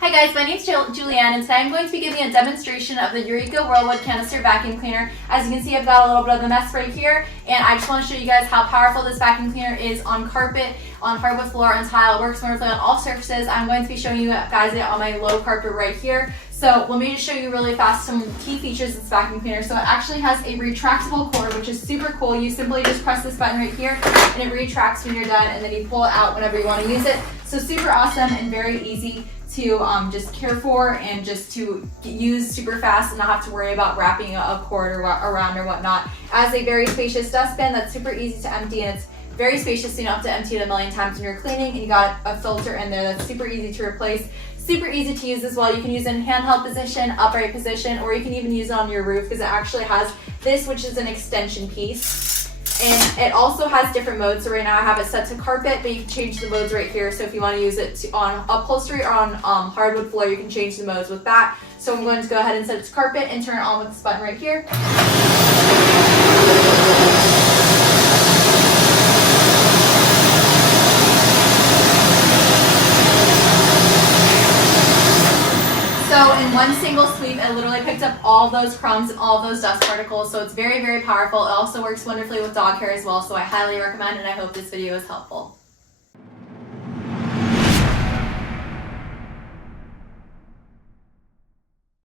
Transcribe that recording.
Hi guys, my name is Julianne, and today I'm going to be giving a demonstration of the Eureka WhirlWind Canister Vacuum Cleaner. As you can see, I've got a little bit of a mess right here, and I just want to show you guys how powerful this vacuum cleaner is on carpet, on hardwood floor, and tile. It works wonderfully on all surfaces. I'm going to be showing you guys it on my low carpet right here. So let me just show you really fast some key features of this vacuum cleaner. So it actually has a retractable cord, which is super cool. You simply just press this button right here, and it retracts when you're done, and then you pull it out whenever you want to use it. So super awesome and very easy to just care for and just to use super fast and not have to worry about wrapping a cord around or whatnot. As a very spacious dustbin that's super easy to empty, and it's very spacious, so you don't have to empty it a million times when you're cleaning, and you got a filter in there that's super easy to replace. Super easy to use as well. You can use it in handheld position, upright position, or you can even use it on your roof because it actually has this, which is an extension piece. And it also has different modes. So right now I have it set to carpet, but you can change the modes right here. So if you want to use it on upholstery or on hardwood floor, you can change the modes with that. So I'm going to go ahead and set it to carpet and turn it on with this button right here. So in one single sweep, it literally picked up all those crumbs and all those dust particles. So it's very, very powerful. It also works wonderfully with dog hair as well. So I highly recommend, and I hope this video is helpful.